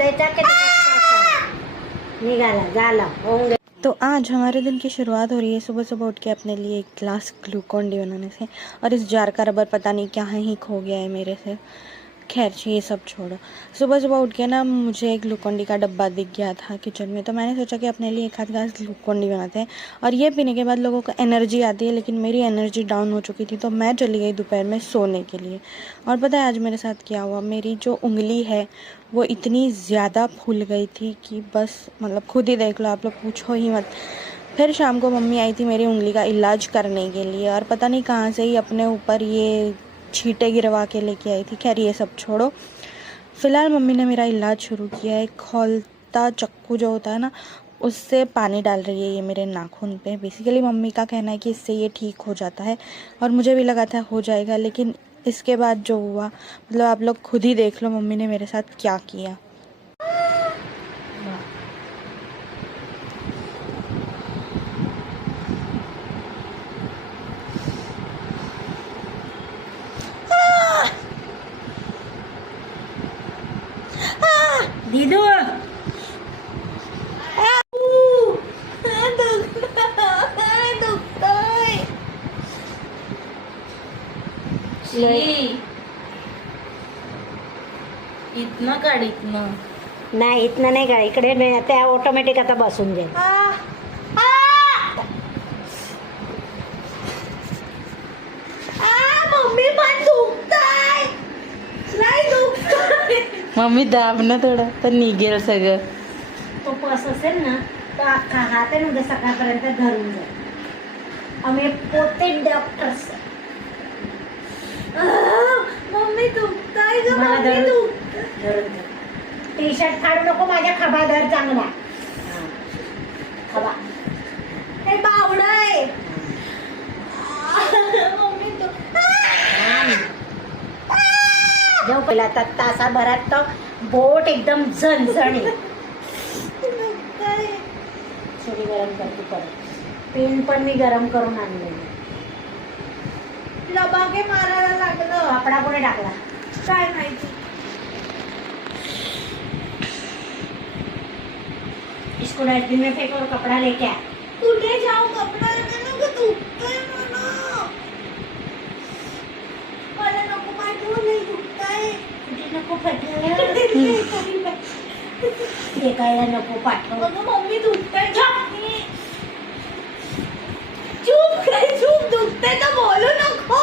बांधायचा की निघाला झाला होंगे। तो आज हमारे दिन की शुरुआत हो रही है सुबह सुबह उठ के अपने लिए एक ग्लास ग्लूकॉन डी बनाने से। और इस जार का रबर पता नहीं क्या ही खो गया है मेरे से। खैर ये सब छोड़ो। सुबह सुबह उठ के ना मुझे एक ग्लूकॉन डी का डब्बा दिख गया था किचन में, तो मैंने सोचा कि अपने लिए एक आध ग्लास ग्लूकॉन डी बनाते हैं। और ये पीने के बाद लोगों को एनर्जी आती है, लेकिन मेरी एनर्जी डाउन हो चुकी थी, तो मैं चली गई दोपहर में सोने के लिए। और पता है आज मेरे साथ क्या हुआ? मेरी जो उंगली है वो इतनी ज़्यादा फूल गई थी कि बस मतलब खुद ही देख लो, आप लोग पूछो ही मत। फिर शाम को मम्मी आई थी मेरी उंगली का इलाज करने के लिए, और पता नहीं कहाँ से ही अपने ऊपर ये छींटे गिरवा के लेके आई थी। खैर ये सब छोड़ो, फ़िलहाल मम्मी ने मेरा इलाज शुरू किया है। खौलता चक्कू जो होता है ना, उससे पानी डाल रही है ये मेरे नाखून पे। बेसिकली मम्मी का कहना है कि इससे ये ठीक हो जाता है, और मुझे भी लगा था हो जाएगा, लेकिन इसके बाद जो हुआ मतलब आप लोग खुद ही देख लो मम्मी ने मेरे साथ क्या किया। दीदू इतना काढ इथनं नाही इथनं नाही का इकडे नाही, त्या ऑटोमॅटिक आता बसून जाईल। मम्मी पण दुखताय, नाही दुखताय। मम्मी दाब ना थोडं तर निघेल सगळं. तो पस असेल ना तो अख्खा हात आहे ना सकाळपर्यंत धरून जाईल। आम्ही पोते डॉक्टर्स। मम्मी दुखताय ग, मम्मी दुखताय। टी शर्ट फाडू नको माझ्या खभा धर चांगला। खभा हे बावडाय। मम्मी दुखताय। जाऊ पहिला तासाभरात तो बोट एकदम झणझणी। थोडी गरम करते परत। पिन पण मी गरम करून आणले। लबागे मारायला लागलं। कपडा पुढे टाकला काय माहिती। इसको डस्टबिन में फेंको और कपड़ा लेके आ। कुठे जाऊ कपडा नको दुखतंय मला। मला नको पाठवू नाही दुखतंय। कुठे नको पाठवू। फेकायला नको पाठवू। अगं मम्मी दुखतंय। चूप दुखतंय तर बोलू नको।